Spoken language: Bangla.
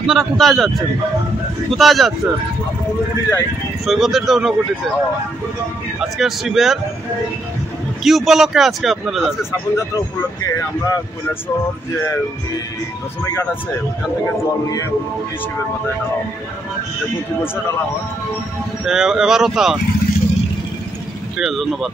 আপনারা কোথায় যাচ্ছেন? কোথায় যাচ্ছেন? সৈকতের তো ঊনকোটিতে। আজকের শিবের কি উপলক্ষে আজকে আপনারা যাচ্ছেন? শ্রাবণ যাত্রা উপলক্ষে আমরা কৈলাসহর যে দশমী ঘাট আছে ওখান থেকে জল নিয়ে ঊনকোটি শিবের মাথায় ডালা হয়, প্রতি বছর ডালা হয়। এবারও তা ঠিক আছে, ধন্যবাদ।